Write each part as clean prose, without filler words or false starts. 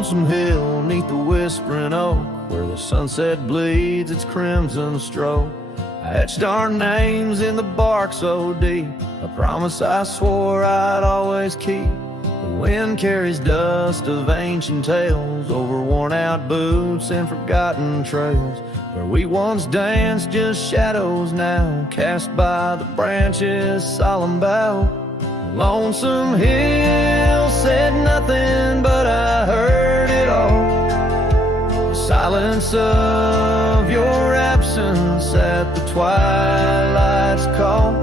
lonesome hill neath the whispering oak, where the sunset bleeds its crimson stroke. I etched our names in the bark so deep, a promise I swore I'd always keep. The wind carries dust of ancient tales over worn-out boots and forgotten trails. Where we once danced, just shadows now, cast by the branches' solemn bough. Lonesome hill said nothing, but I heard it all. The silence of your absence at the twilight's call.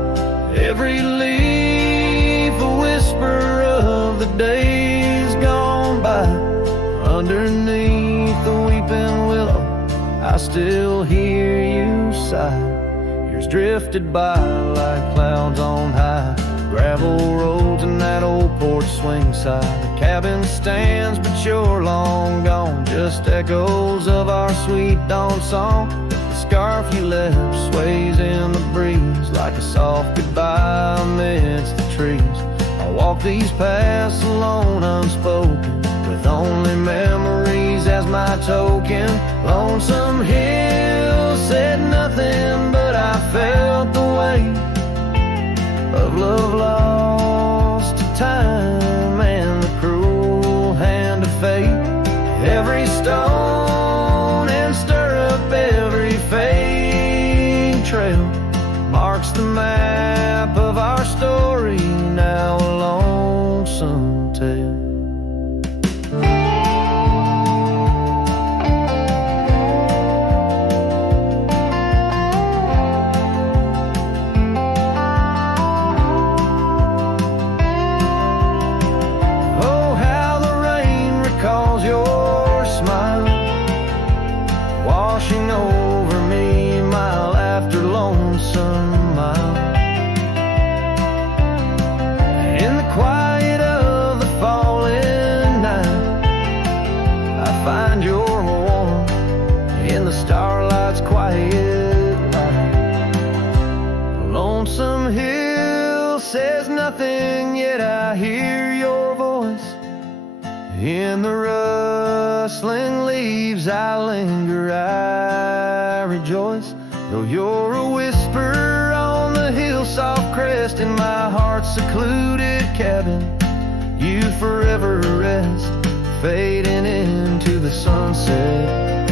Every leaf a whisper of the days gone by. Underneath the weeping willow, I still hear you sigh. Years drifted by like clouds on high. Gravel roads and that old porch swing side. The cabin stands, but you're long gone. Just echoes of our sweet dawn song. The scarf you left sways in the breeze like a soft goodbye amidst the trees. I walk these paths alone, unspoken, with only memories as my token. Lonesome hill said nothing, but I felt the weight of love lost to time and the cruel hand of fate. Every stone and stirrup, every fading trail marks the map of our story, now a lonesome tale. Washing over me mile after lonesome mile. In the quiet of the falling night, I find your warmth in the starlight's quiet light. Lonesome hill says nothing, yet I hear your voice. In the rustling leaves I linger, I rejoice. Though you're a whisper on the hill's soft crest, in my heart's secluded cabin you forever rest, fading into the sunset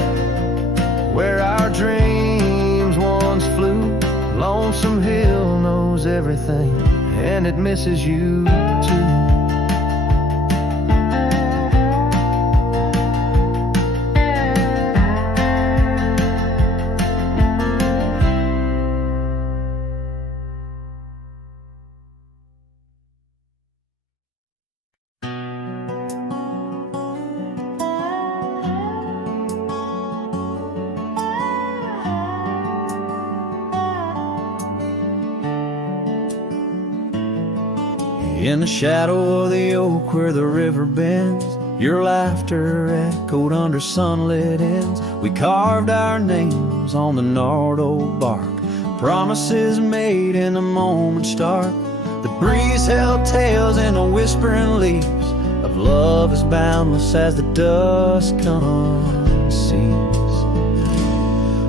where our dreams once flew. Lonesome hill knows everything, and it misses you too. In the shadow of the oak where the river bends, your laughter echoed under sunlit ends. We carved our names on the gnarled old bark, promises made in the moment's dark. The breeze held tales in the whispering leaves of love as boundless as the dusk unsees.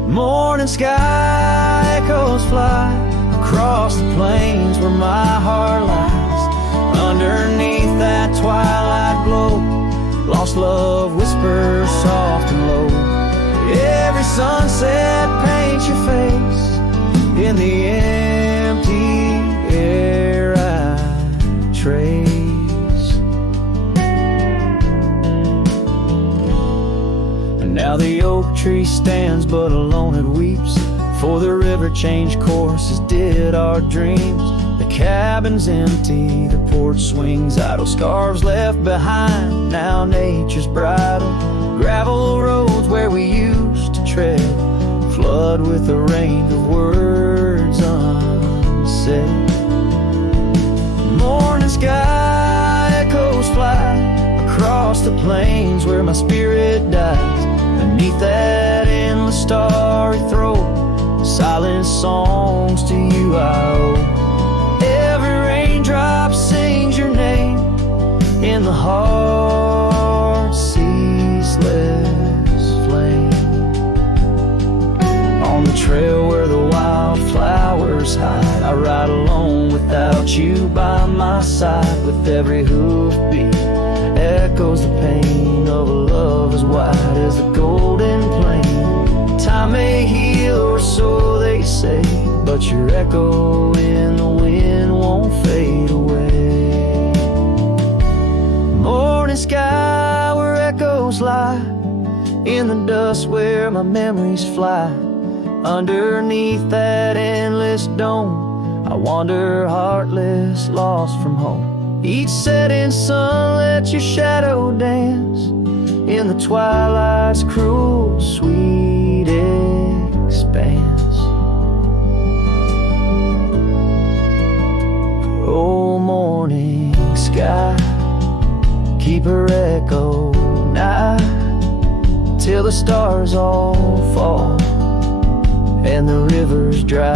Morning sky echoes fly across the plains where my heart lies. Underneath that twilight glow, lost love whispers soft and low. Every sunset paints your face in the empty air I trace. And now the oak tree stands but alone it weeps, for the river changed course as did our dreams. The cabin's empty, the porch swings idle, scarves left behind, now nature's bridal. Gravel roads where we used to tread flood with a rain of words unsaid. Morning sky echoes fly across the plains where my spirit dies. Beneath that endless starry throat, silent songs to you I owe. Raindrop sings your name in the heart sea. On the trail where the wildflowers hide, I ride alone without you by my side. With every hoofbeat echoes the pain of a love as wide as the golden plain. Time may heal, or so they say, but your echo in the wind won't fade away. Morning sky where echoes lie, in the dust where my memories fly. Underneath that endless dome, I wander heartless, lost from home. Each setting sun lets your shadow dance in the twilight's cruel, sweet expanse. Oh, morning sky, keep her echo nigh till the stars all fall and the river's dry.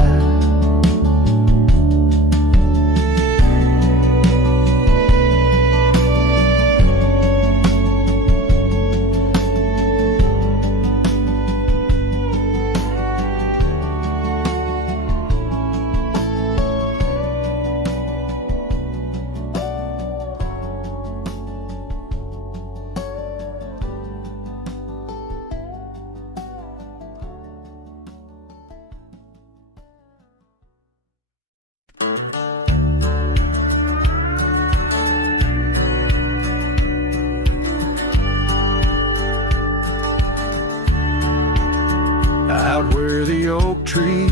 Out where the oak tree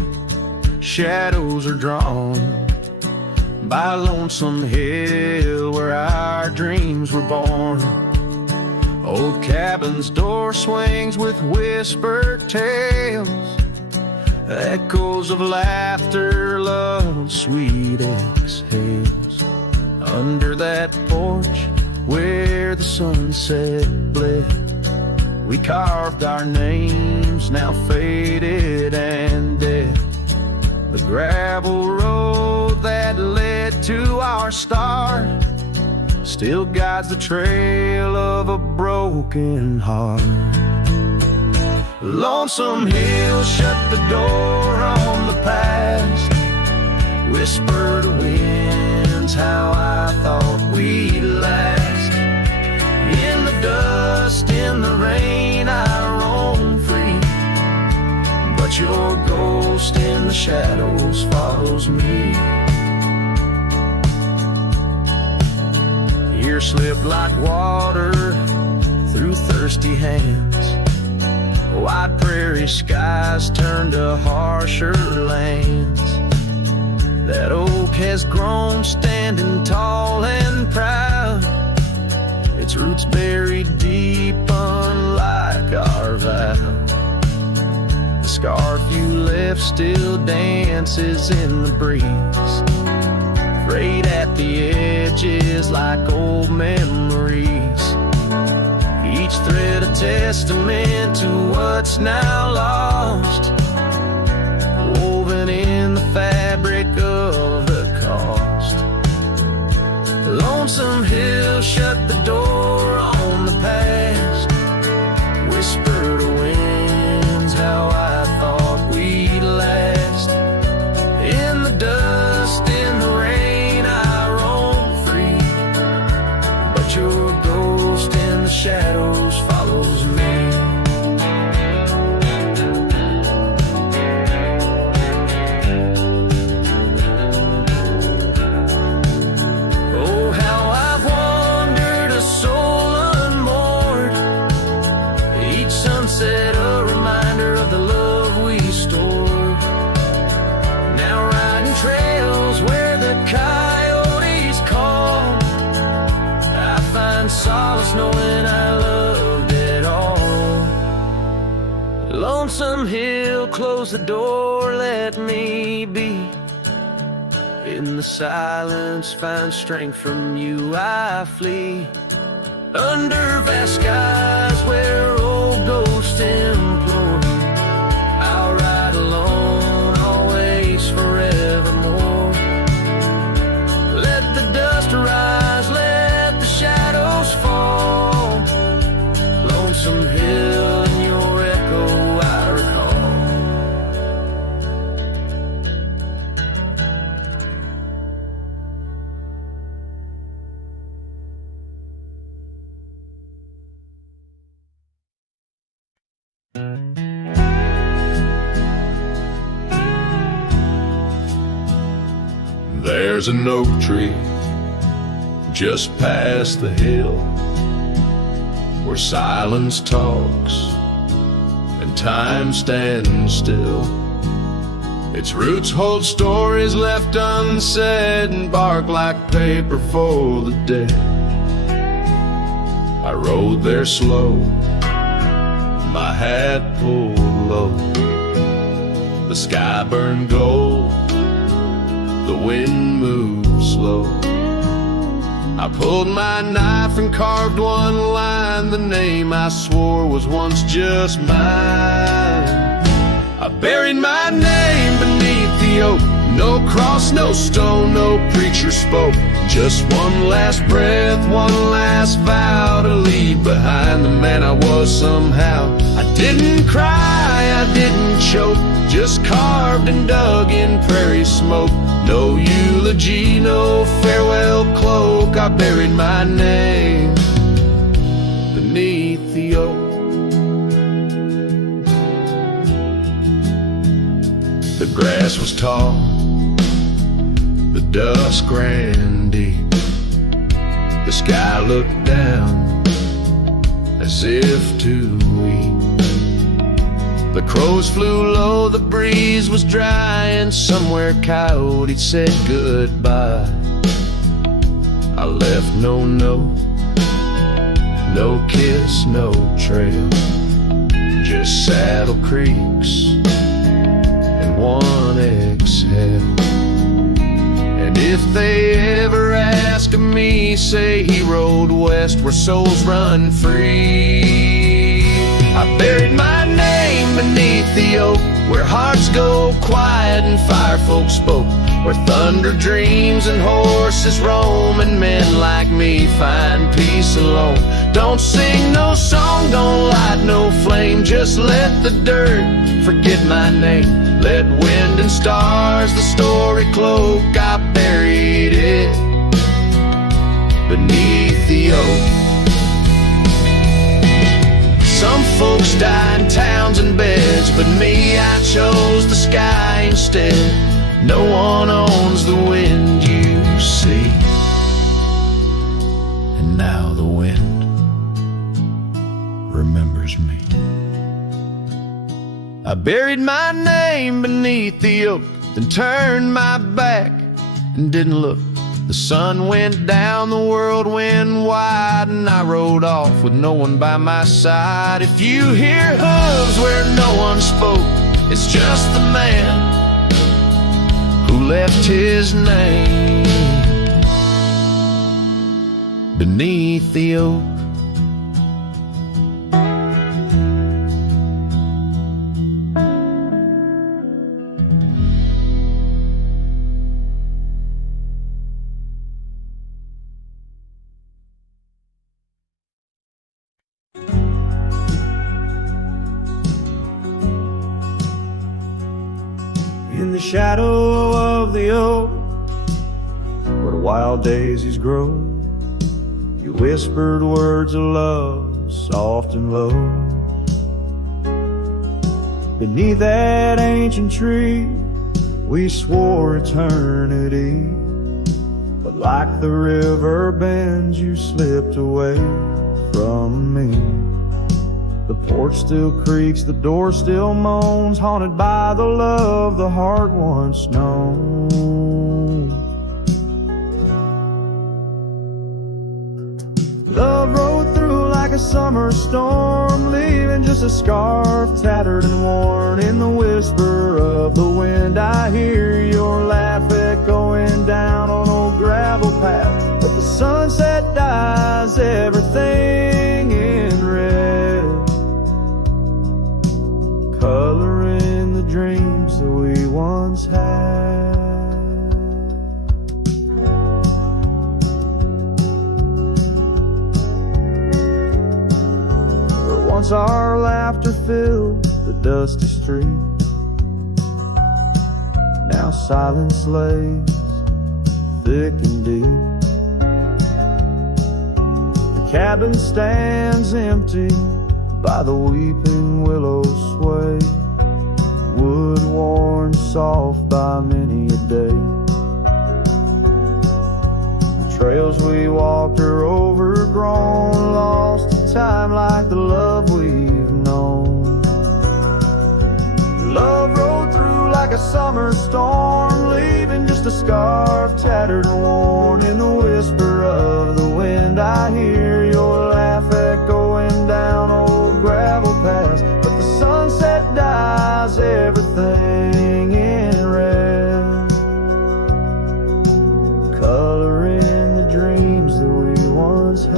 shadows are drawn by Lonesome Hill where our dreams were born. Old cabin's door swings with whispered tales, echoes of laughter, love, sweet exhales. Under that porch where the sunset bled, we carved our names, now faded and dead. The gravel road that led to our start still guides the trail of a broken heart. Lonesome Hill shut the door on the past, whispered to winds how I thought we'd last. In the dust, in the rain, I roam free, but your ghost in the shadows follows me. Years slip like water through thirsty hands, wide prairie skies turn to harsher lands. That oak has grown standing tall and proud, its roots buried deep unlike our vow. The scarf you left still dances in the breeze, frayed at the edges like old memories. Each thread a testament to what's now lost, woven in the fabric of the cost. Lonesome Hill shut the door on the past, whisper to winds how I thought we'd last. In the dust, in the rain, I roam free, but your ghost in the shadows follows me. Sunset, a reminder of the love we stored. Now riding trails where the coyotes call, I find solace knowing I loved it all. Lonesome Hill, close the door, let me be. In the silence, find strength from you, I flee. Under vast skies where old ghosts implore, I'll ride alone, always, forevermore. Let the dust rise, let the shadows fall. Lonesome Hill and your echo I recall. There's an oak tree just past the hill where silence talks and time stands still. Its roots hold stories left unsaid and bark like paper for the dead. I rode there slow, my hat pulled low. The sky burned gold, the wind moved slow. I pulled my knife and carved one line, the name I swore was once just mine. I buried my name beneath the oak. No cross, no stone, no preacher spoke. Just one last breath, one last vow to leave behind the man I was somehow. I didn't cry, I didn't choke, just carved and dug in prairie smoke. No eulogy, no farewell cloak. I buried my name beneath the oak. The grass was tall, the dusk ran deep. The sky looked down as if to weep. The crows flew low, the breeze was dry, and somewhere coyote said goodbye. I left no note, no kiss, no trail, just saddle creaks and one exhale. And if they ever ask of me, say he rode west where souls run free. I buried my name beneath the oak, where hearts go quiet and fire folk spoke, where thunder dreams and horses roam, and men like me find peace alone. Don't sing no song, don't light no flame, just let the dirt forget my name. Let wind and stars the story cloak. I buried it beneath the oak. Some folks die in towns and beds, but me, I chose the sky instead. No one owns the wind you see, and now the wind remembers me. I buried my name beneath the oak, then turned my back and didn't look. The sun went down, the world went wide, and I rode off with no one by my side. If you hear hooves where no one spoke, it's just the man who left his name beneath the oak. In the shadow of the oak, where wild daisies grow, you whispered words of love, soft and low. Beneath that ancient tree, we swore eternity, but like the river bends, you slipped away from me. The porch still creaks, the door still moans, haunted by the love the heart once known. Love rode through like a summer storm, leaving just a scarf tattered and worn. In the whisper of the wind, I hear your laugh echoing down on old gravel path. But the sunset dyes everything in red, coloring the dreams that we once had. Where once our laughter filled the dusty street, now silence lays thick and deep. The cabin stands empty by the weeping willow sway, wood worn soft by many a day. trails we walked are overgrown, lost to time like the love we've known. Love rode through like a summer storm, leaving just a scarf tattered and worn. In the whisper of the wind I hear your laugh echoing down old gravel paths. But the sunset dyes everything in red, coloring the dreams that we once had.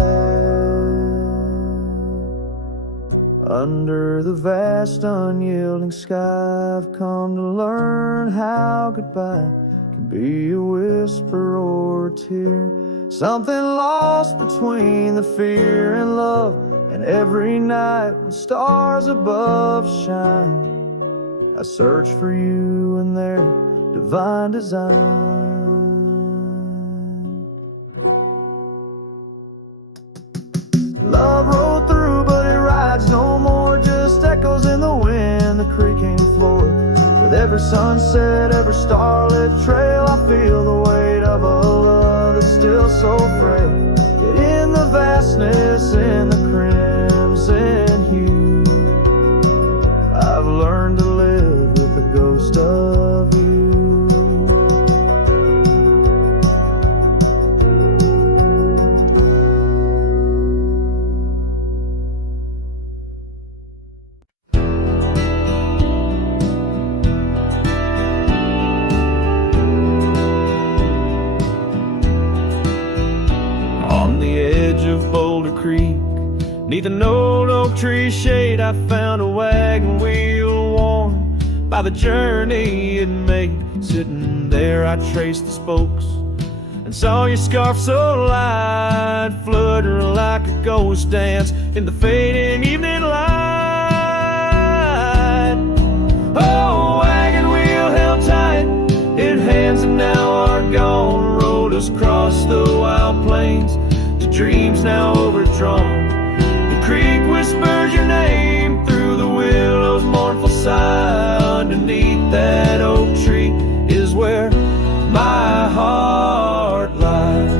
Under the vast unyielding sky I've come to learn how goodbye can be a whisper or a tear, something lost between the fear and love. And every night when stars above shine, I search for you in their divine design. Love rolled through, but it rides no more, just echoes in the wind, the creaking floor. With every sunset, every starlit trail, I feel the weight of a love that's still so frail. Yet in the vastness, in the crimson hue, I've learned to live with the ghost of you. Neath an old oak tree shade, I found a wagon wheel worn by the journey it made. Sitting there, I traced the spokes and saw your scarf so light, flutter like a ghost dance in the fading evening light. Oh, wagon wheel held tight in hands that now are gone, rolled us across the wild plains to dreams now overdrawn. Creek whispers your name through the willow's mournful sigh. Underneath that oak tree is where my heart lies.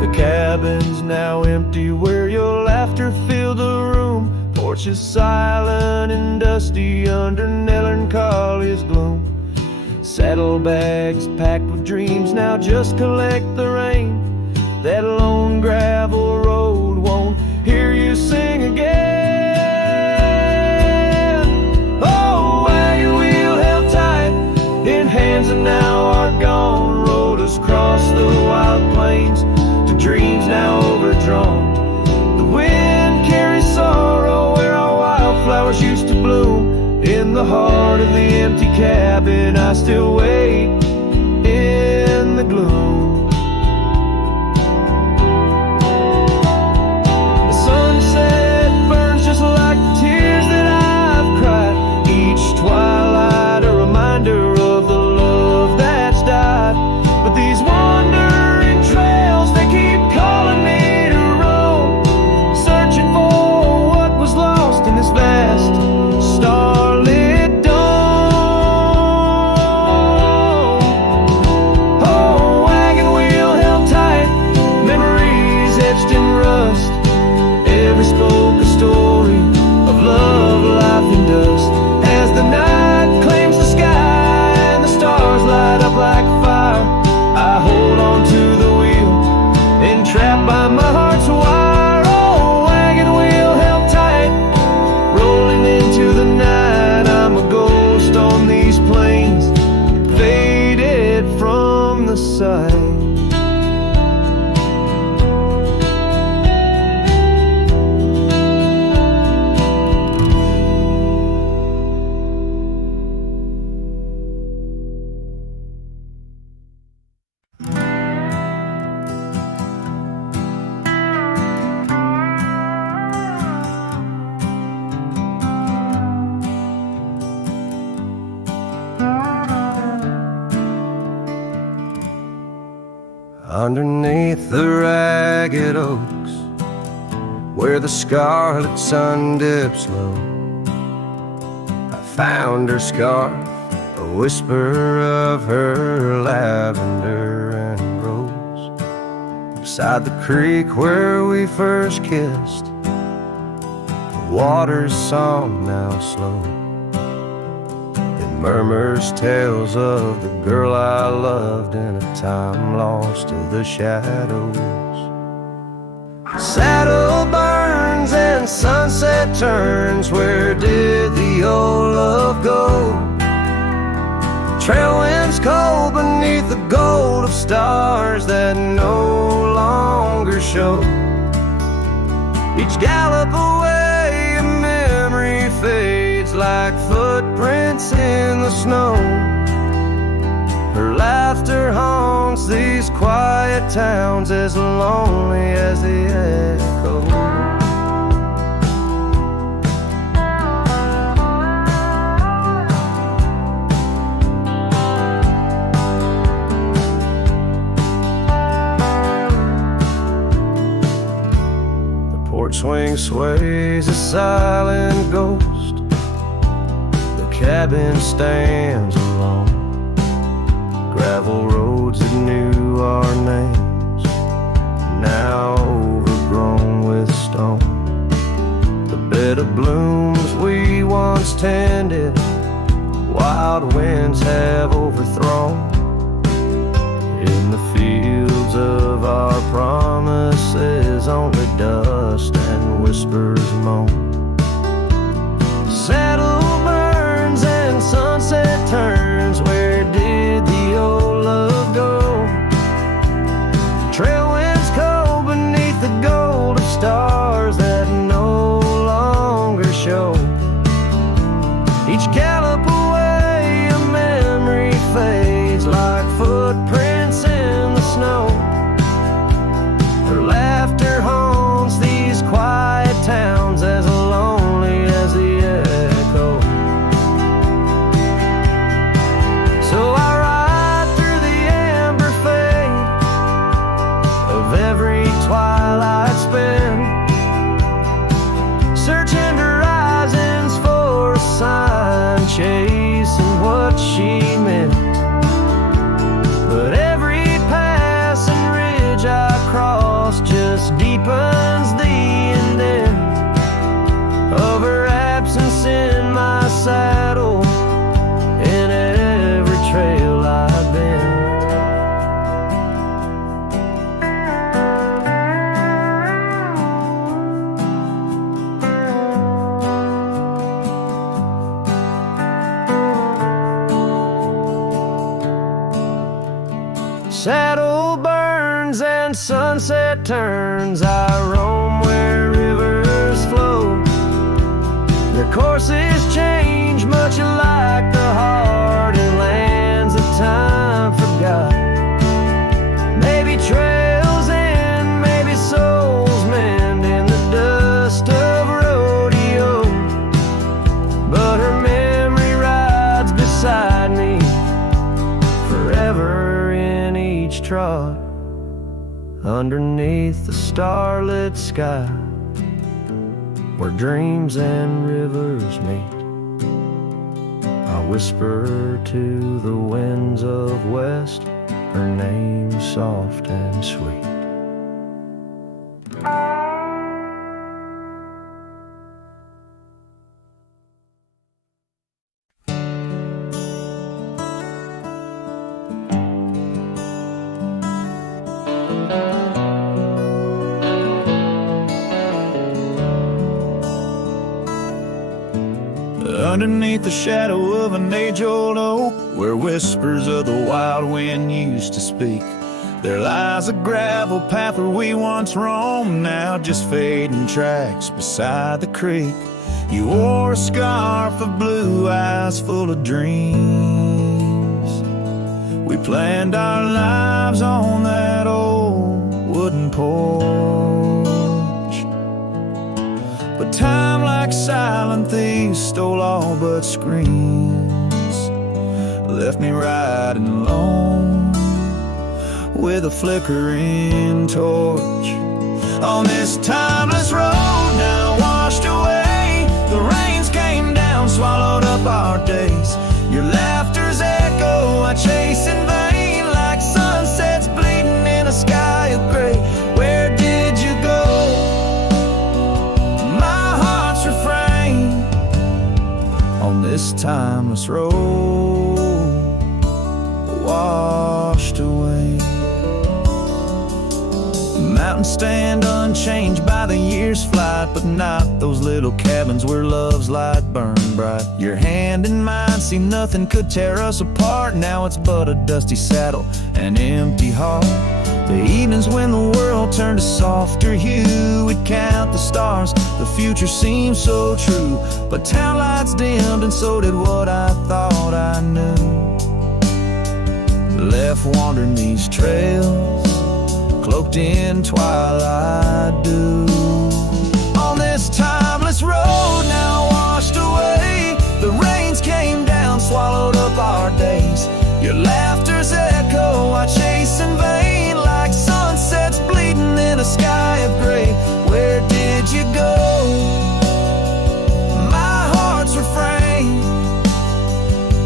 The cabin's now empty where your laughter filled the room. Porch is silent and dusty under melancholy's gloom. Saddlebags packed with dreams now just collect the rain. That lone gravel road won't hear you sing again. Oh, wagon wheel held tight in hands that now are gone, rolled us across the wild plains to dreams now overdrawn. The wind carries sorrow where our wildflowers used to bloom. In the heart of the empty cabin I still wait in the gloom. Twilight, a reminder of the love that's died. But these wandering trails, they keep calling me to roam, searching for what was lost in this vast starlit dome. Oh, wagon wheel held tight, memories etched in rust. Every spoke a story of love, life, and dust. As the night claims the sky and the stars light up like fire, I hold on to the wheel, entrapped by my heart's wire. Oh, wagon wheel held tight, rolling into the night. I'm a ghost on these plains, faded from the sight. Underneath the ragged oaks, where the scarlet sun dips low, I found her scarf, a whisper of her lavender and rose. Beside the creek where we first kissed, the water's song now slow. It murmurs tales of the girl I loved in a time lost to the shadows. Saddle burns and sunset turns, where did the old love go? Trail winds cold beneath the gold of stars that no longer show. Each gallop away a memory fades like footprints in the snow. Her laughter haunts these quiet towns, as lonely as the echo. The porch swing sways a silent ghost. The cabin stands alone. Gravel roads that knew our names, now overgrown with stone. The bed of blooms we once tended, wild winds have overthrown. In the fields of our promises, only dust and whispers moan. Saddle burns and sunset turns, where did the old love go? Trail winds cold beneath the gold of stars that no longer show. Each gallop away a memory fades like footprints in the snow. Her laughter haunts these quiet towns, as lonely as the echo. So I ride through the amber fade of every twilight spent, searching horizons for a sign, chasing what she meant. But every passing ridge I cross just deepens the indent of her absence in my saddle, in every trail I've been. Saddle burns and sunset turns, I roam where rivers flow. Their courses change, much like the heart in lands that time forgot. Maybe trails end, maybe souls mend in the dust of rodeo. But her memory rides beside me forever in each trot, underneath the starlit sky, where dreams and rivers meet. I whisper to the winds of west, her name soft and sweet. Underneath the shadow of an age-old oak, where whispers of the wild wind used to speak, there lies a gravel path where we once roamed, now just fading tracks beside the creek. You wore a scarf of blue eyes full of dreams. We planned our lives on that old wooden porch, but time, like silent thieves, stole all but screams, left me riding alone with a flickering torch on this timeless road now washed away. The rains came down, swallowed up our days. Your laughter's chase in vain, like sunsets bleeding in a sky of gray. Where did you go? My heart's refrain on this timeless road, washed away. Mountains stand unchanged by the year's flight, but not those little cabins where love's light burned bright. Your hand in mine, see nothing could tear us apart. Now it's but a dusty saddle, an empty heart. The evenings when the world turned a softer hue, we'd count the stars, the future seemed so true. But town lights dimmed and so did what I thought I knew. Left wandering these trails, cloaked in twilight dew. On this timeless road now washed away, the rains came down, swallowed up our days. Your laughter's echo I chase in vain, like sunsets bleeding in a sky of gray. Where did you go? My heart's refrain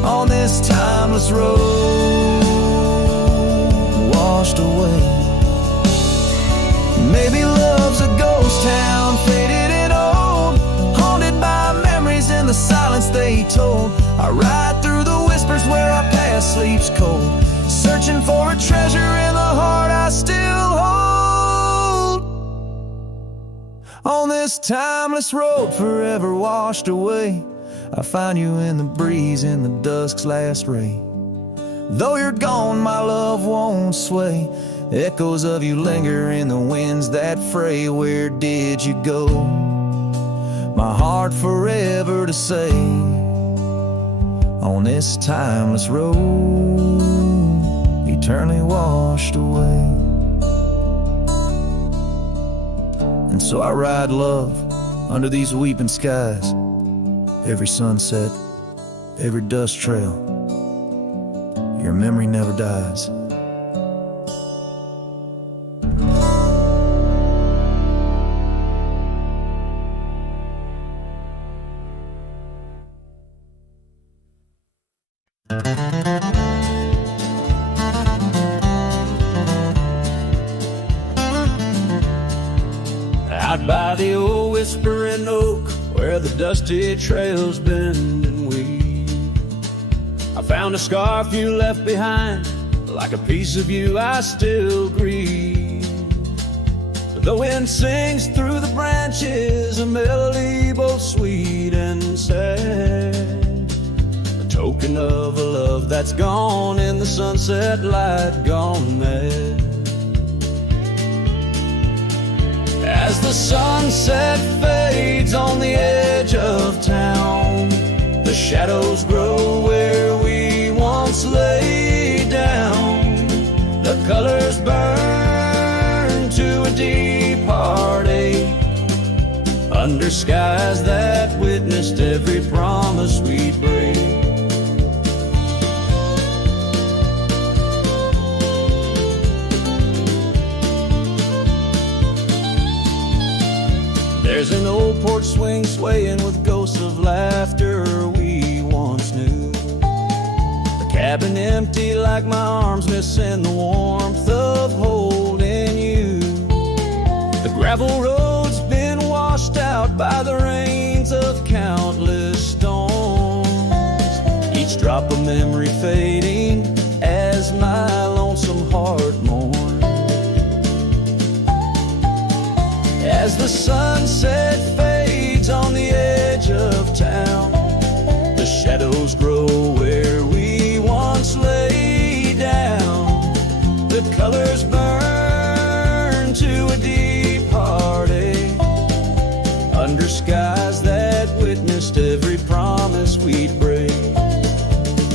on this timeless road, washed away. Maybe love's a ghost town, faded and old, haunted by memories in the silence they told. I ride through the whispers where our past sleeps cold, searching for a treasure in the heart I still hold. On this timeless road, forever washed away, I find you in the breeze, in the dusk's last ray. Though you're gone, my love won't sway. Echoes of you linger in the winds that fray. Where did you go? My heart forever to say, on this timeless road, eternally washed away. And so I ride love under these weeping skies, every sunset, every dust trail, your memory never dies. Out by the old whispering oak, where the dusty trails bend and weave, I found a scarf you left behind, like a piece of you I still grieve. The wind sings through the branches, a melody both sweet and sad, a token of a love that's gone in the sunset light, gone mad. As the sunset fades on the edge of town, the shadows grow where we once lay down. The colors burn to a deep heartache, under skies that witnessed every promise we'd break. There's an old porch swing swaying with ghosts of laughter we once knew. The cabin empty like my arms missing the warmth of holding you. The gravel road's been washed out by the rains of countless storms, each drop of memory fading as my lonesome heart mourns. As the sunset fades on the edge of town, the shadows grow where we once lay down. The colors burn to a deep heartache, under skies that witnessed every promise we'd break.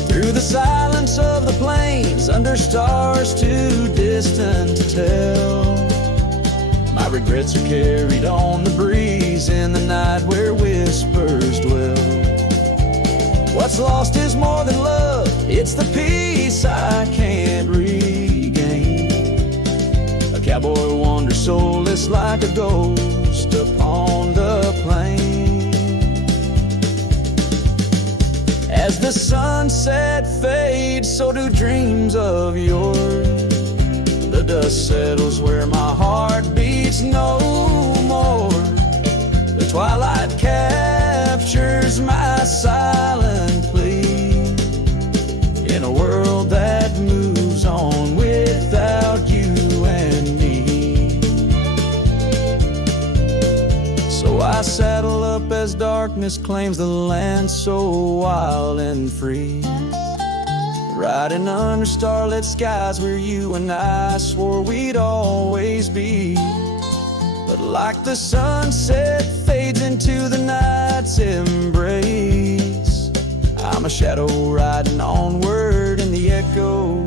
Through the silence of the plains, under stars too distant to tell, my regrets are carried on the breeze in the night where whispers dwell. What's lost is more than love, it's the peace I can't regain. A cowboy wanders soulless like a ghost upon the plain. As the sunset fades, so do dreams of yours. The dust settles where my heart beats no more. The twilight captures my silent plea in a world that moves on without you and me. So I saddle up as darkness claims the land so wild and free, riding under starlit skies where you and I swore we'd always be. But like the sunset fades into the night's embrace, I'm a shadow riding onward in the echo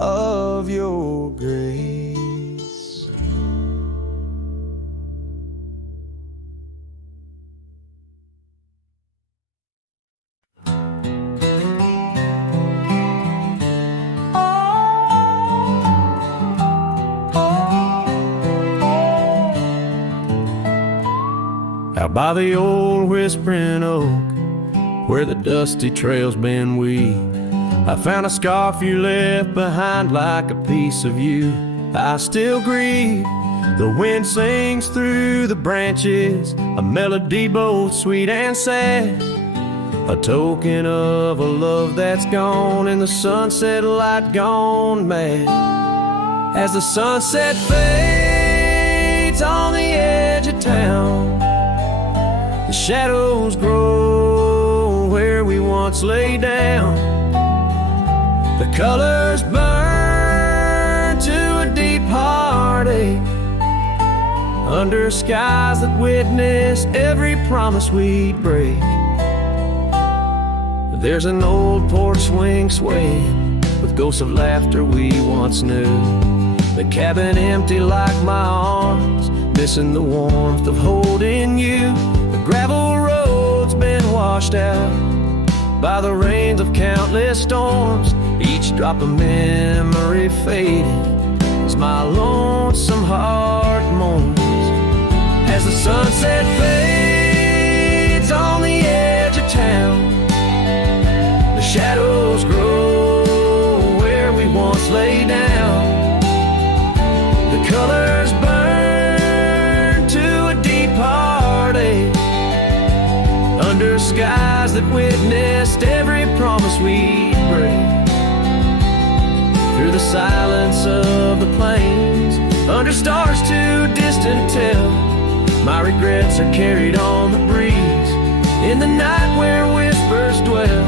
of your grace. Out by the old whispering oak, where the dusty trails been weaved, I found a scarf you left behind like a piece of you I still grieve. The wind sings through the branches, a melody both sweet and sad, a token of a love that's gone and the sunset light gone mad. As the sunset fades on the edge of town, the shadows grow where we once lay down. The colors burn to a deep heartache under skies that witness every promise we'd break. There's an old porch swing swaying with ghosts of laughter we once knew. The cabin empty like my arms, missing the warmth of holding you. The gravel road's been washed out by the rains of countless storms. Each drop of memory faded as my lonesome heart mourns. As the sunset fades on the edge of town, the shadows grow where we once lay down. The colors burn to a deep heartache under skies that witnessed every promise we'd break. Through the silence of the plains, under stars too distant tell, my regrets are carried on the breeze in the night where whispers dwell.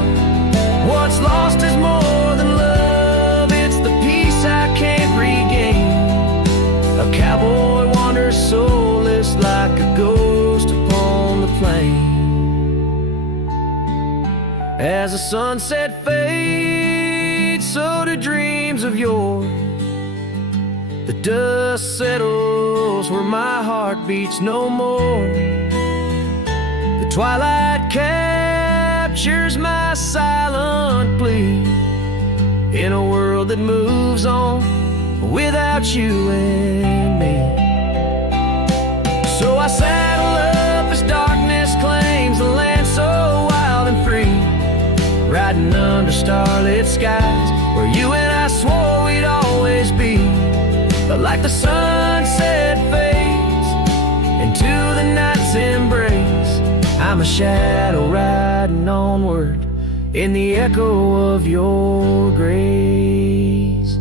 What's lost is more than love, it's the peace I can't regain. A cowboy wanders soulless like a ghost upon the plain. As the sunset fades, so do dreams of yore. The dust settles where my heart beats no more. The twilight captures my silent plea in a world that moves on without you and me. So I saddle up as darkness claims the land so wild and free, riding under starlit skies where you and I swore we'd always be. But like the sunset fades into the night's embrace, I'm a shadow riding onward in the echo of your grace.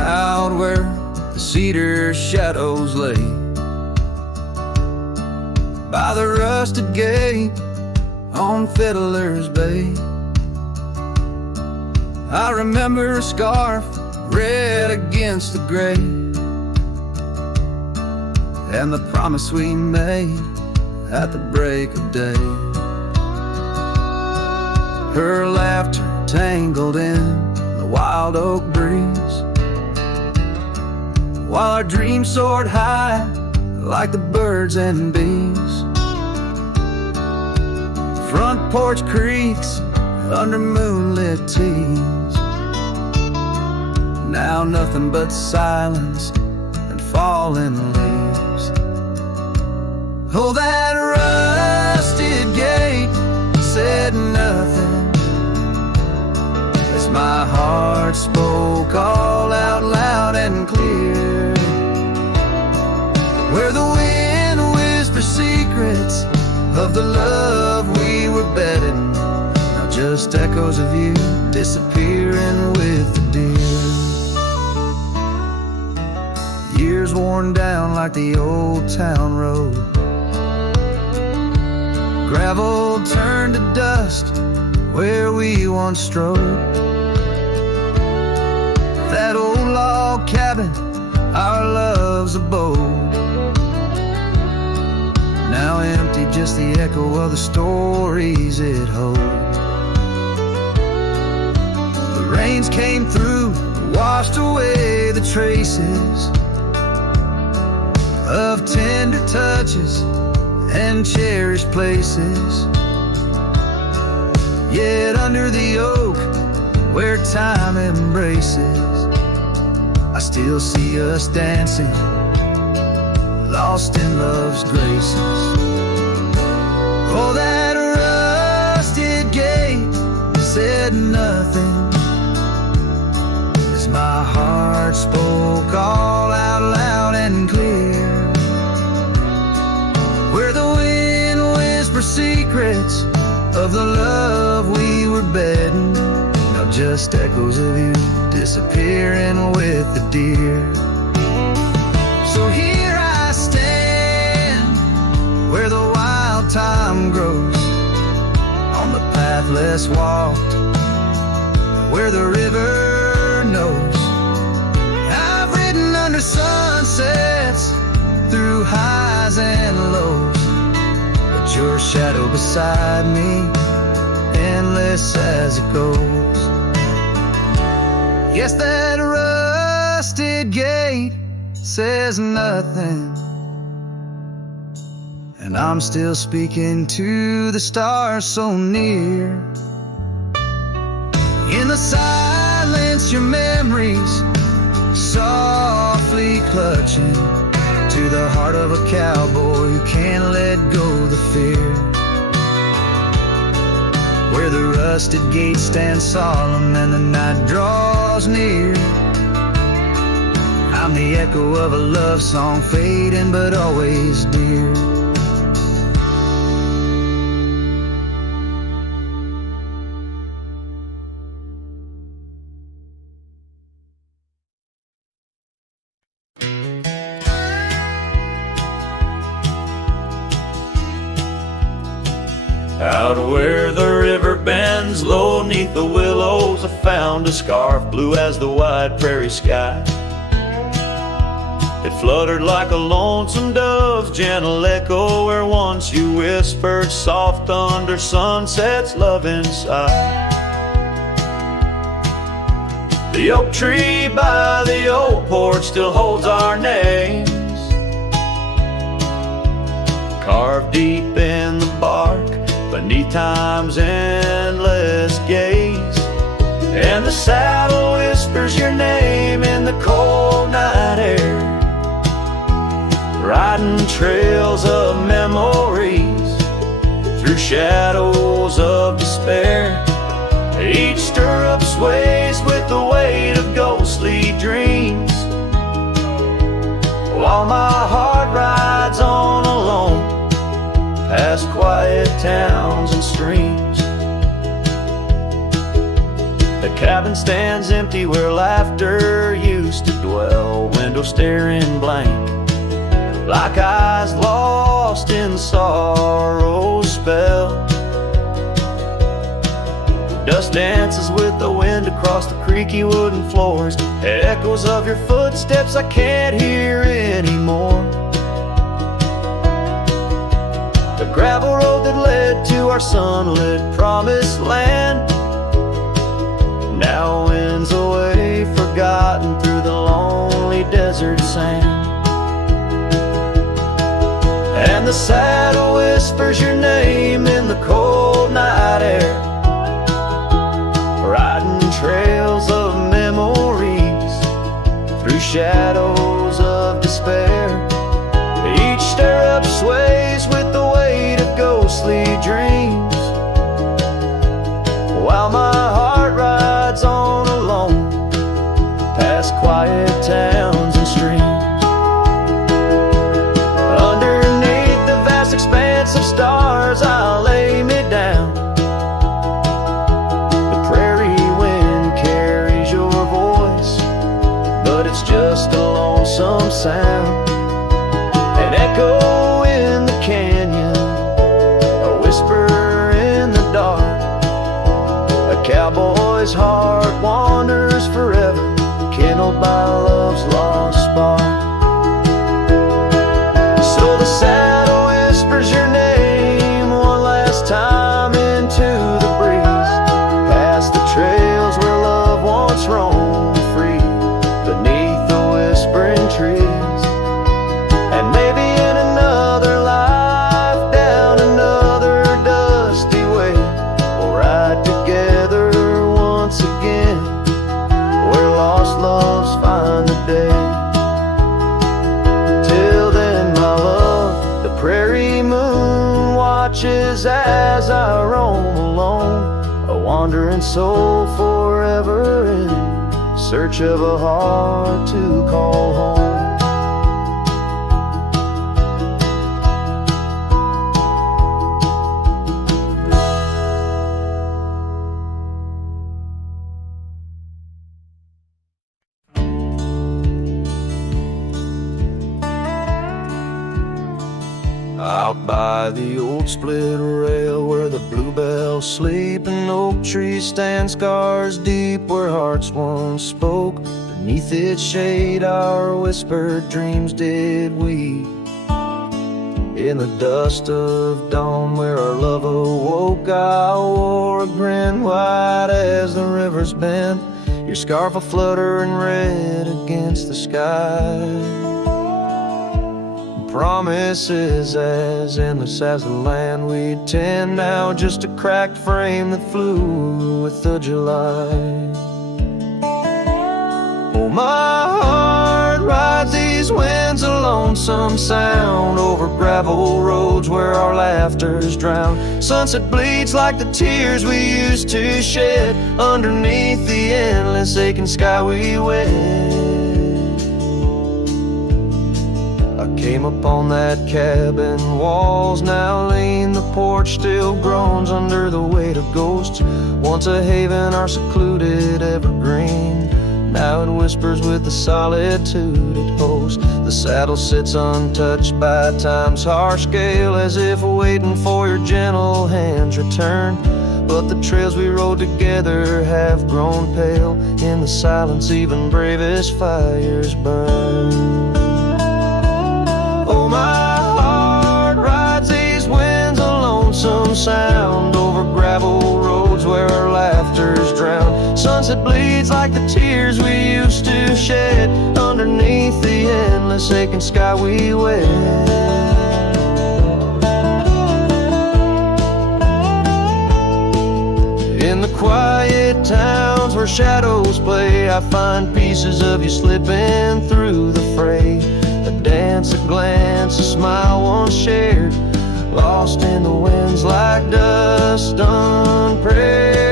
Out where the cedar shadows lay, by the rusted gate on Fiddler's Bay, I remember a scarf red against the gray, and the promise we made at the break of day. Her laughter tangled in the wild oak breeze, while our dreams soared high like the birds and bees. Front porch creaks under moonlit tees, now nothing but silence and falling leaves. Oh, that rusted gate said nothing as my heart spoke all out loud and clear, where the wind whispers secrets of the love we were betting, now just echoes of you disappearing with the deer. Years worn down like the old town road, gravel turned to dust where we once strode. That old log cabin, our love's abode, now empty, just the echo of the stories it holds. The rains came through, washed away the traces of tender touches and cherished places. Yet under the oak where time embraces, I still see us dancing, lost in love's graces. Oh, that rusted gate said nothing as my heart spoke all out loud and clear, where the wind whispers secrets of the love we were betting, now just echoes of you disappearing with the deer. So here I stand where the wild time grows, on the path less walked, where the river knows. I've ridden under sunsets, through highs and lows, but your shadow beside me, endless as it goes. Yes, that rusted gate says nothing, and I'm still speaking to the stars so near. In the silence, your memories softly clutching to the heart of a cowboy who can't let go the fear, where the rusted gate stands solemn and the night draws near. I'm the echo of a love song fading but always dear. Out where the river bends low neath the willows, I found a scarf blue as the wide prairie sky. It fluttered like a lonesome dove's gentle echo, where once you whispered soft under sunset's loving sigh. The oak tree by the old porch still holds our names, carved deep in the bark beneath time's endless gaze. And the saddle whispers your name in the cold night air, riding trails of memories through shadows of despair. Each stirrup sways with the weight of ghostly dreams, while my heart rides on alone past quiet towns and streams. The cabin stands empty where laughter used to dwell, window staring blank, like eyes lost in sorrow's spell. Dust dances with the wind across the creaky wooden floors, echoes of your footsteps I can't hear anymore. The headed to our sunlit promised land. Now winds away, forgotten through the lonely desert sand. And the saddle whispers your name in the cold night air, riding trails of memories through shadows of despair. Each stirrup sways with the weight of ghostly dreams, while my heart rides on alone past quiet towns and streams. Underneath the vast expanse of stars, I'll lay me down. The prairie wind carries your voice, but it's just a lonesome sound. An echo in the canyon, a whisper in the dark. A cowboy's heart wanders forever, kindled by love's lost spark. So the saddle whispers your name one last time into the breeze, past the trails where love once roamed free, beneath the whispering trees. And maybe in another life, down another dusty way, we'll ride together once again, where lost loves find a day. Till then, my love, the prairie moon watches as I roam alone, a wandering soul forever in search of a heart to call home. Out by the old split rail where the bluebells sleep and oak trees stand scars deep, where hearts once spoke, beneath its shade our whispered dreams did weep. In the dust of dawn where our love awoke, I wore a grin white as the river's bend, your scarf a fluttering red against the sky. Promises as endless as the land we'd tend, now just a cracked frame that flew with the July. Oh, my heart rides these winds, a lonesome sound, over gravel roads where our laughter's drowned. Sunset bleeds like the tears we used to shed, underneath the endless aching sky we wed. Came upon that cabin, walls now lean, the porch still groans under the weight of ghosts. Once a haven, our secluded evergreen, now it whispers with the solitude it hosts. The saddle sits untouched by time's harsh scale, as if waiting for your gentle hand's return. But the trails we rode together have grown pale, in the silence even bravest fires burn. Oh, my heart rides these winds, a lonesome sound, over gravel roads where our laughter's drowned. Sunset bleeds like the tears we used to shed, underneath the endless aching sky we wed. In the quiet towns where shadows play, I find pieces of you slipping through the fray. A dance, a glance, a smile once shared, lost in the winds like dust unprepared.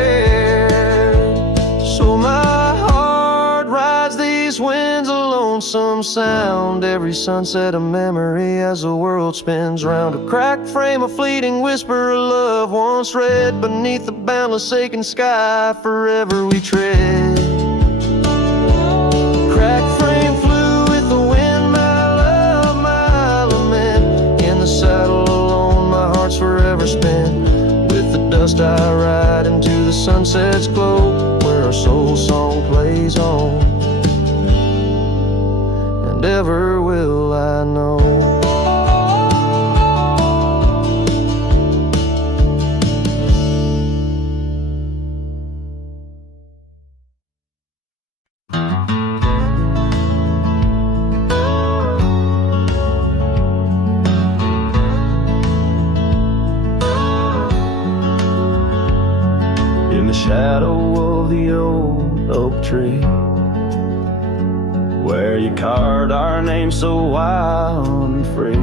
So my heart rides these winds, a lonesome sound, every sunset a memory as the world spins round. A cracked frame, a fleeting whisper of love once read, beneath the boundless aching sky forever we tread. Cracked frame flew with the wind, saddle alone, my heart's forever spent. With the dust I ride into the sunset's glow, where our soul song plays on, and ever will I know. shadow of the old oak tree, where you carved our names so wild and free.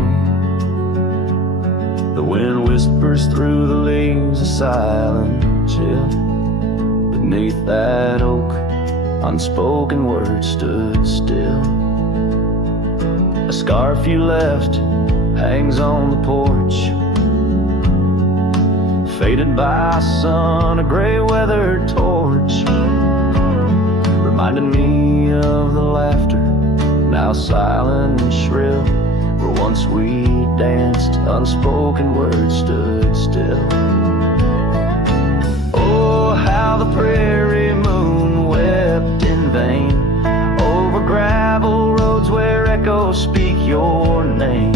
The wind whispers through the leaves, a silent chill. Beneath that oak, unspoken words stood still. A scarf you left hangs on the porch, faded by sun, a gray weathered torch, reminding me of the laughter, now silent and shrill, where once we danced, unspoken words stood still. Oh, how the prairie moon wept in vain over gravel roads where echoes speak your name.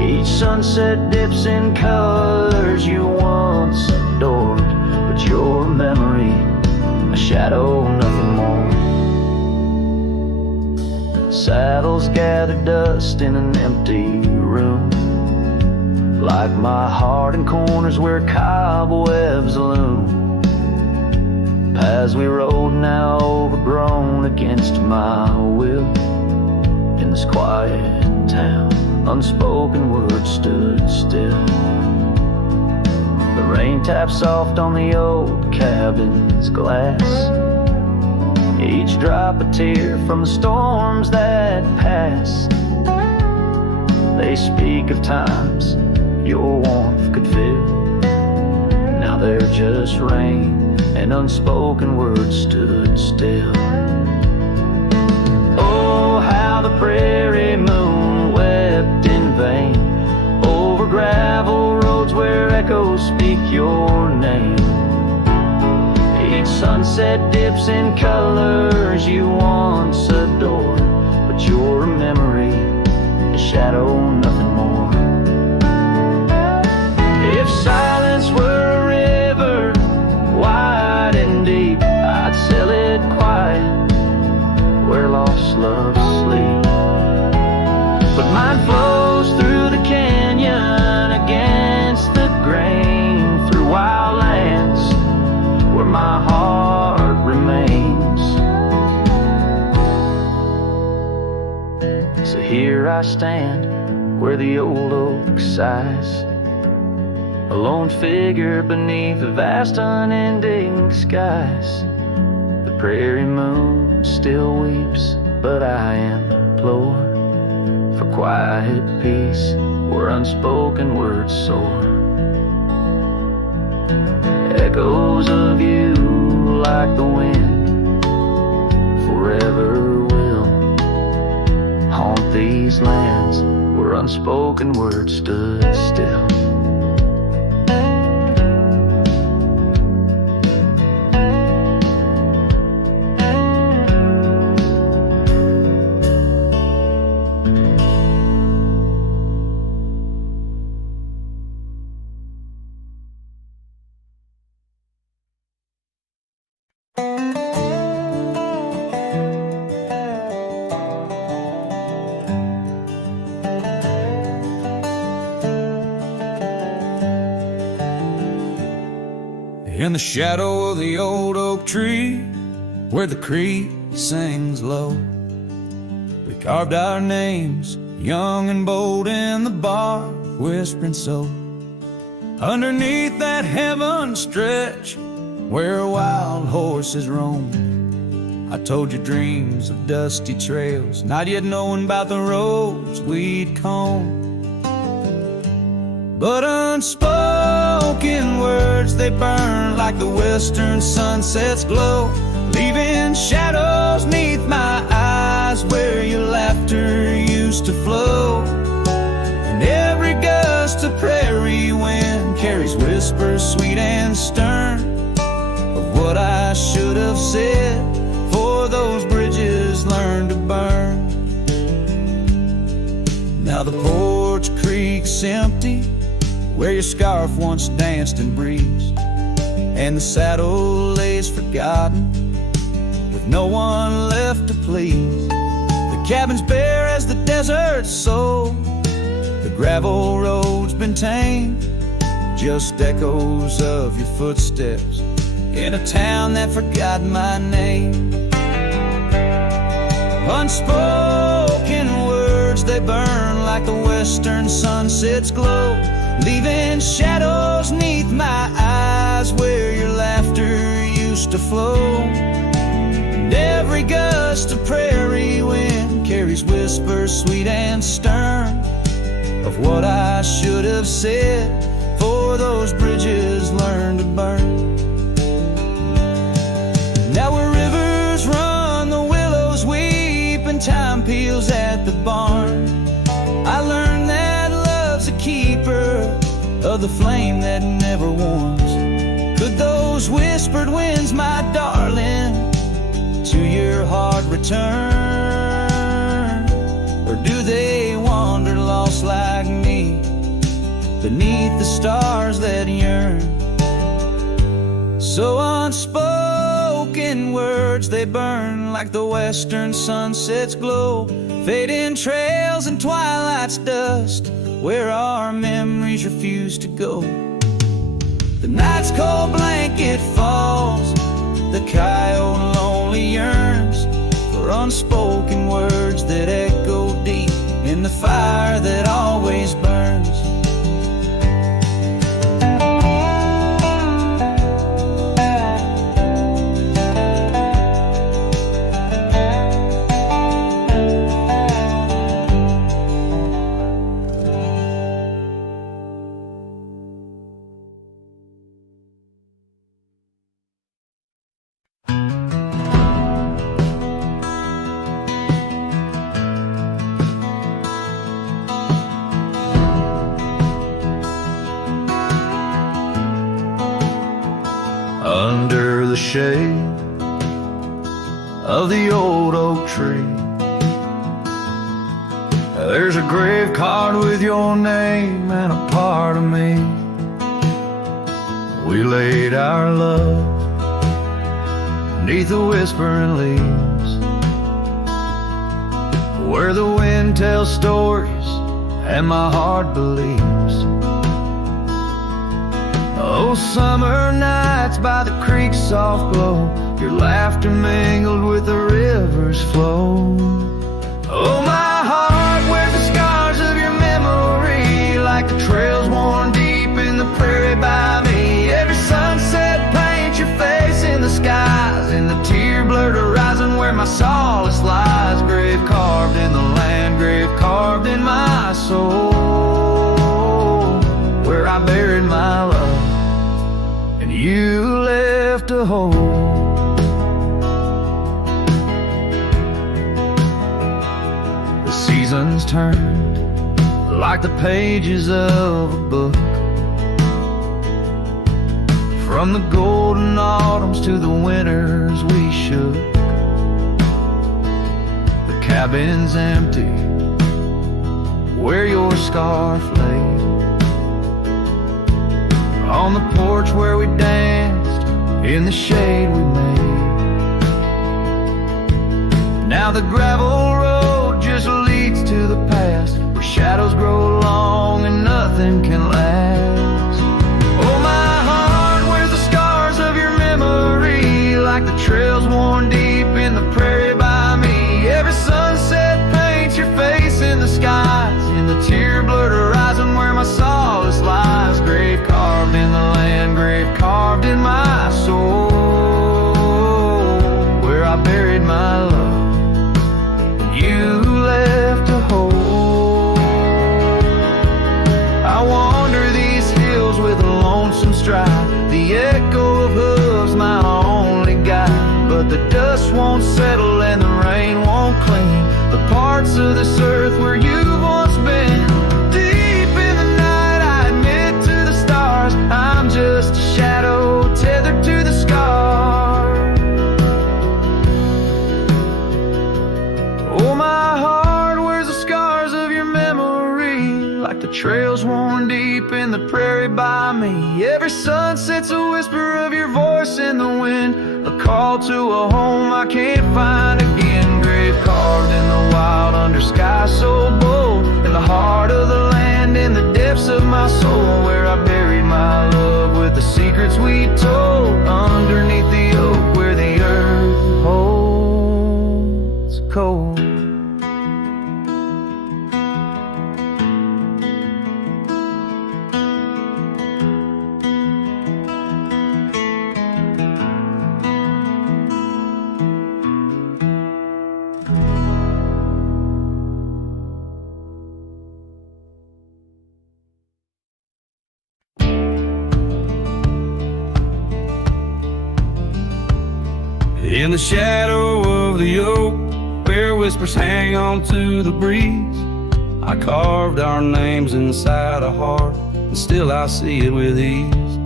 Each sunset dips in colors you once adored, but your memory, a shadow, nothing more. Saddles gather dust in an empty room, like my heart in corners where cobwebs loom. Paths we rode now overgrown against my will. In this quiet town, unspoken words stood still. The rain tapped soft on the old cabin's glass, each drop a tear from the storms that pass. They speak of times your warmth could fill. Now they're just rain, and unspoken words stood still. Oh, how the prairie moon wept in vain over gravel roads where echoes speak your name. Each sunset dips in colors you once adored, but your memory, a shadow, nothing more. If silence were a river, wide and deep, I'd sail it quiet where lost loves sleep. But mine flows through the canyon against the grain, through wild lands where my heart remains. So here I stand where the old oak sighs, a lone figure beneath the vast unending skies. The prairie moon still weeps, but I implore for quiet peace where unspoken words soar. Echoes of you like the wind forever will haunt these lands where unspoken words stood still. In the shadow of the old oak tree, where the creek sings low, we carved our names, young and bold, in the bark, whispering so. Underneath that heaven stretch, where wild horses roam, I told you dreams of dusty trails, not yet knowing about the roads we'd comb. But unspoken words, they burn like the western sunset's glow, leaving shadows neath my eyes where your laughter used to flow. And every gust of prairie wind carries whispers sweet and stern of what I should have said, for those bridges learned to burn. Now the porch creak's empty, where your scarf once danced and breezed, and the saddle lays forgotten with no one left to please. The cabin's bare as the desert's soul, the gravel road's been tamed, just echoes of your footsteps in a town that forgot my name. Unspoken words, they burn like the western sunset's glow, leaving shadows neath my eyes where your laughter used to flow. And every gust of prairie wind carries whispers sweet and stern of what I should have said, for those bridges learned to burn. Now where rivers run, the willows weep, and time peels at the barn, I learned that love's a keeper of the flame that never warms. Could those whispered winds, my darling, to your heart return? Or do they wander lost like me beneath the stars that yearn? So unspoken words, they burn like the western sunset's glow, fading trails and twilight's dust where our memories refuse to go. The night's cold blanket falls, the coyote lonely yearns for unspoken words that echo deep in the fire that always burns. Under the shade of the old oak tree, there's a grave card with your name and a part of me. We laid our love neath the whispering leaves, where the wind tells stories and my heart believes. Oh, summer nights by the creek's soft glow, your laughter mingled with the river's flow. Oh, my heart wears the scars of your memory, like the trails worn deep in the prairie by me. Every sunset paints your face in the skies, in the tear-blurred horizon where my solace lies. Grave carved in the land, grave carved in my soul, where I buried my love and you left a hole. The seasons turned like the pages of a book, from the golden autumns to the winters we shook. The cabin's empty where your scarf lay, on the porch where we danced in the shade we made. Now the gravel road just leads to the past, where shadows grow long and nothing can last. Oh, my heart wears the scars of your memory, like the trails worn deep in the prairie by me. Every sunset paints your face in the skies, in the tear-blurred horizon where my solace lies. Grave carved in the land, grave carved in my soul, where I buried my love and you left a hole. I wander these hills with a lonesome stride, the echo of hooves my only guide. But the dust won't settle and the rain won't clean the parts of this earth where you've once been. I'm just a shadow tethered to the scar. Oh, my heart wears the scars of your memory, like the trails worn deep in the prairie by me. Every sunset's a whisper of your voice in the wind, a call to a home I can't find again. Grave carved in the wild under sky so bold, in the heart of the land, in the depths of my soul, where I buried my love with the secrets we told underneath the oak where the earth holds cold. In the shadow of the oak, where whispers hang on to the breeze, I carved our names inside a heart, and still I see it with ease.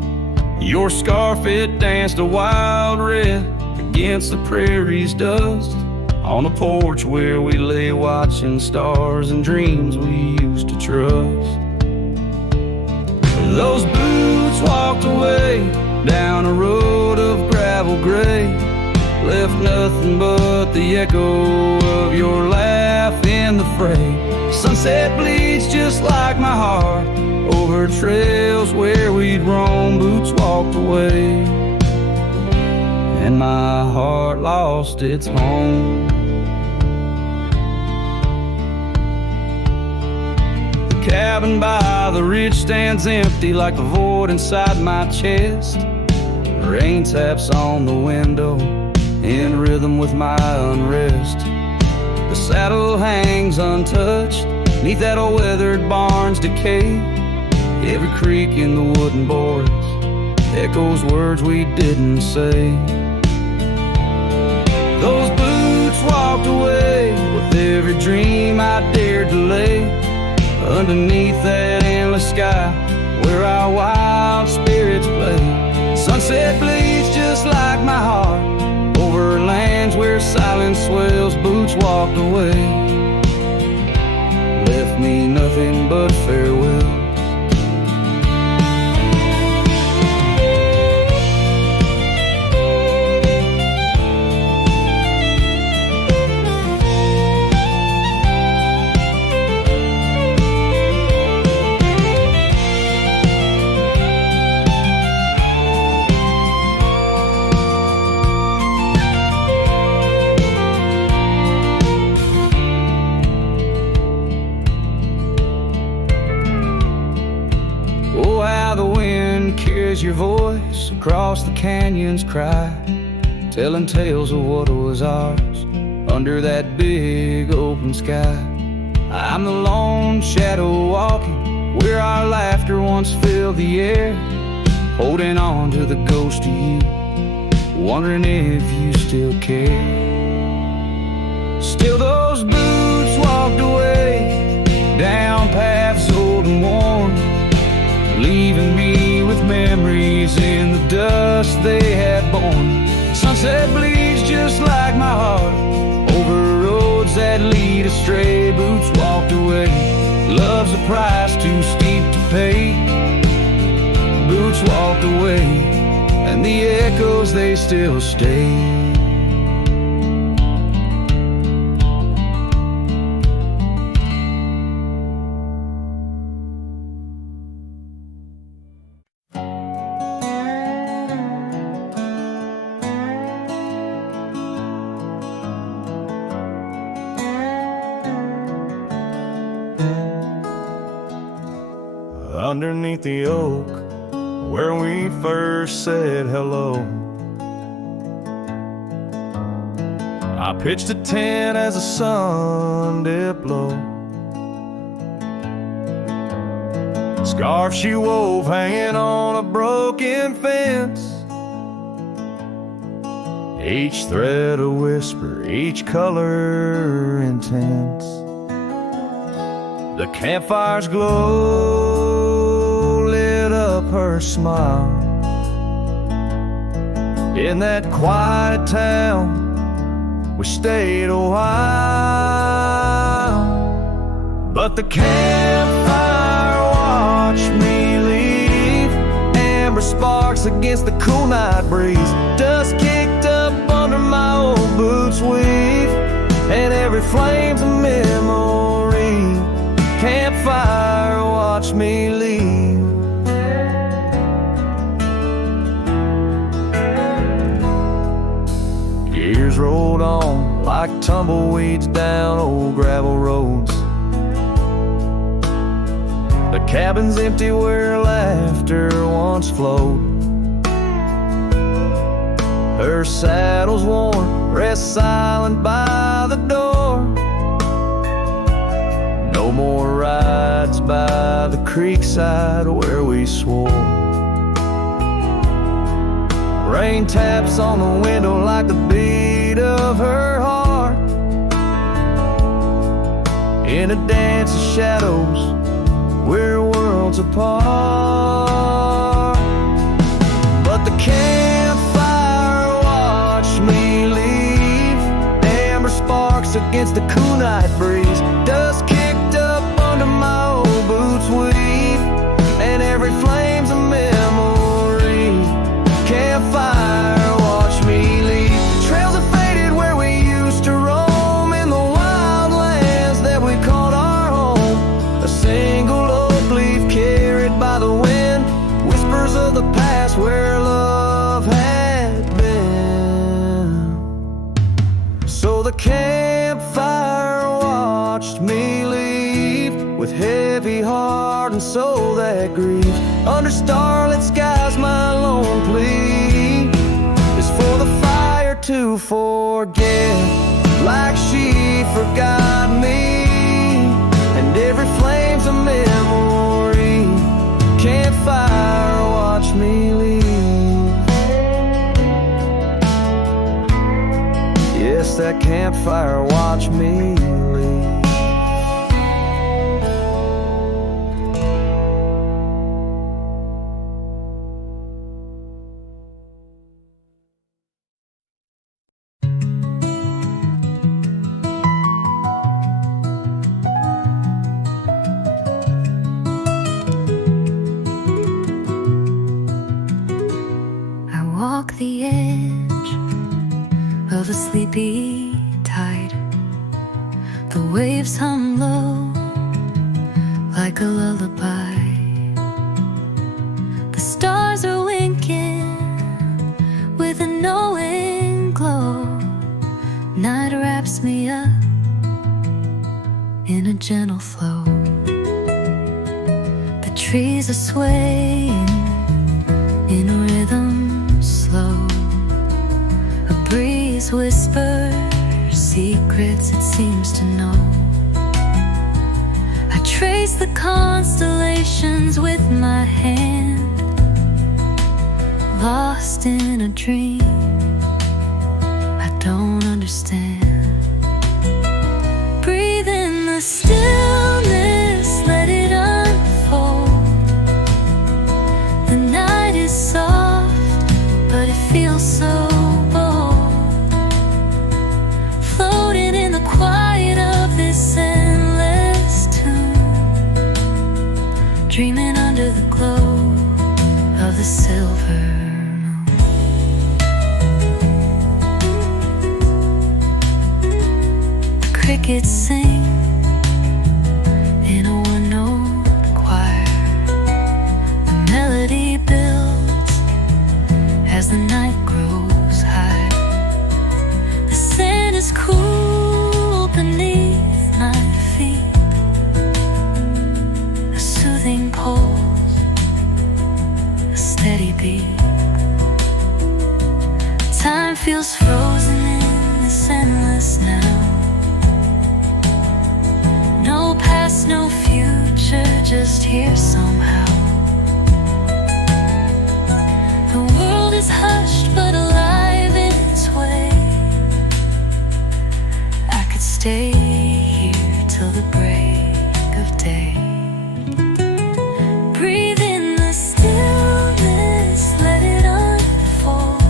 Your scarf, it danced a wild red against the prairie's dust, on the porch where we lay watching stars and dreams we used to trust. Those boots walked away down a road of gravel gray, left nothing but the echo of your laugh in the fray. Sunset bleeds just like my heart over trails where we'd roam. Boots walked away and my heart lost its home. The cabin by the ridge stands empty like the void inside my chest. Rain taps on the window in rhythm with my unrest. The saddle hangs untouched neath that old weathered barn's decay. Every creak in the wooden boards echoes words we didn't say. Those boots walked away with every dream I dared to lay underneath that endless sky where our wild spirits play. Sunset bleeds just like my heart over lands where silence swells. Boots walked away, left me nothing but farewells. Your voice across the canyon's cry, telling tales of what was ours under that big open sky. I'm the lone shadow walking where our laughter once filled the air, holding on to the ghost of you, wondering if you still care. Still those boots walked away down paths old and worn, leaving me with memories in the dust they had borne. Sunset bleeds just like my heart over roads that lead astray. Boots walked away, love's a price too steep to pay. Boots walked away, and the echoes they still stay. Underneath the oak where we first said hello, I pitched a tent as the sun dipped low. Scarf she wove hanging on a broken fence, each thread a whisper, each color intense. The campfire's glow lit up her smile. In that quiet town we stayed a while, but the campfire watched me leave. Amber sparks against the cool night breeze, dust kicked up under my old boots weave, and every flame's a memory. Campfire watch me leave. like tumbleweeds down old gravel roads. The cabin's empty where laughter once flowed. Her saddle's worn, rests silent by the door. No more rides by the creekside where we swore. Rain taps on the window like the beat of her heart. In a dance of shadows, we're worlds apart. But the campfire watched me leave. Amber sparks against the cool night breeze. Dust kicked up under my old boots weave, and every flame's a memory. Campfire watched me leave. Trails have faded where we used to roam, in the wild lands that we called our home. A single oak leaf carried by the wind, whispers of the past where love had been. So the campfire watched me leave, with heavy heart and soul that grieves. Under starlit skies my lone plea is for the fire to forget, like she forgot me. And every flame's a memory. Campfire watch me leave. Yes, that campfire watch me leave. Walk the edge of a sleepy tide. The waves hum low like a lullaby. The stars are winking with a knowing glow. Night wraps me up in a gentle flow. The trees are swaying in a rhythm slow. A breeze whispers secrets it seems to know. I trace the constellations with my hand, lost in a dream I don't understand. Breathe in the stillness, let it unfold. The night is soft, but it feels so bold. Floating in the quiet of this endless tune, dreaming under the glow of the silver moon. The crickets sing in a one-note choir. The melody builds as the night grows high. The sand is cool beneath my feet. A soothing pulse, a steady beat. Time feels frozen in this endless now. No past, no future, just here somehow. The world is hushed but alive in its way. I could stay here till the break of day. Breathe in the stillness, let it unfold.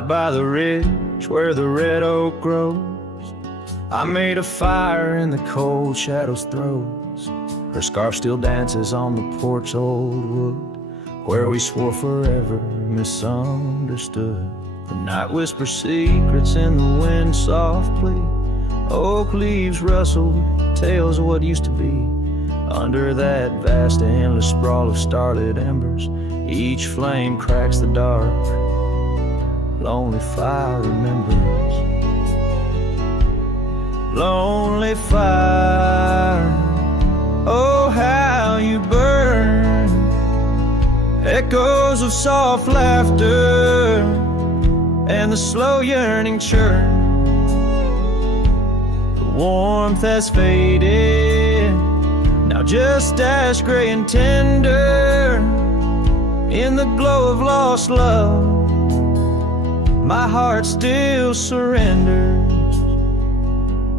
Out by the ridge where the red oak grows, I made a fire in the cold shadow's throes. Her scarf still dances on the porch old wood, where we swore forever, misunderstood. The night whispers secrets in the wind softly. Oak leaves rustle, tales of what used to be. Under that vast endless sprawl of starlit embers, each flame cracks the dark. Lonely fire remembers. Lonely fire, oh how you burn. Echoes of soft laughter and the slow yearning churn. The warmth has faded, now just ash gray and tender. In the glow of lost love, my heart still surrenders.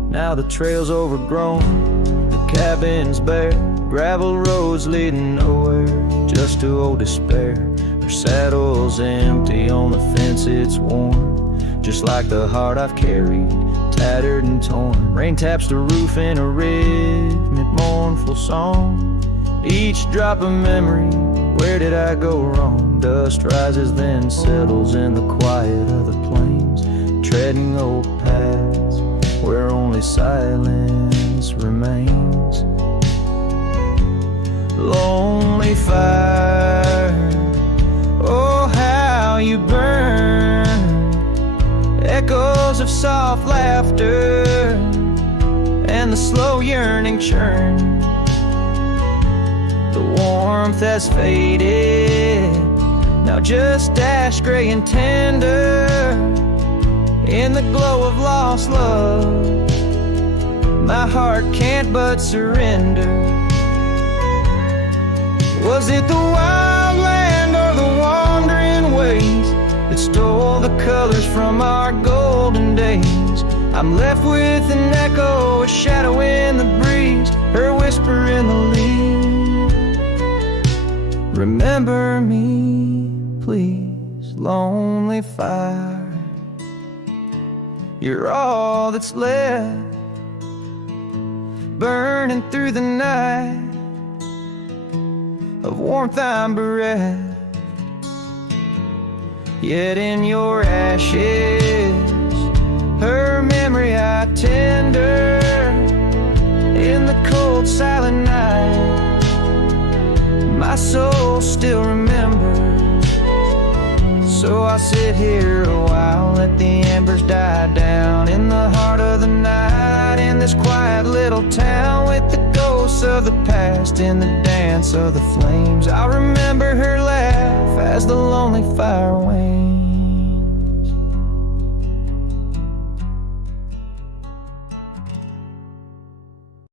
Now the trail's overgrown, the cabin's bare, gravel roads leading nowhere, just to old despair. Her saddle's empty, on the fence it's worn, just like the heart I've carried, tattered and torn. Rain taps the roof in a rhythmic, mournful song. Each drop of memory, where did I go wrong? Dust rises then settles in the quiet of the plains, treading old paths where only silence remains. Lonely fire, oh how you burn. Echoes of soft laughter and the slow yearning churn. The warmth has faded, now just ash gray and tender. In the glow of lost love, my heart can't but surrender. Was it the wild land or the wandering ways that stole the colors from our golden days? I'm left with an echo, a shadow in the breeze, her whisper in the leaves. Remember me, please, lonely fire. You're all that's left, burning through the night. Of warmth I'm bereft, yet in your ashes, her memory I tender. In the cold silent night, my soul still remembers. So I sit here a while, let the embers die down. In the heart of the night, in this quiet little town, with the ghosts of the past in the dance of the flames, I remember her laugh as the lonely fire wanes.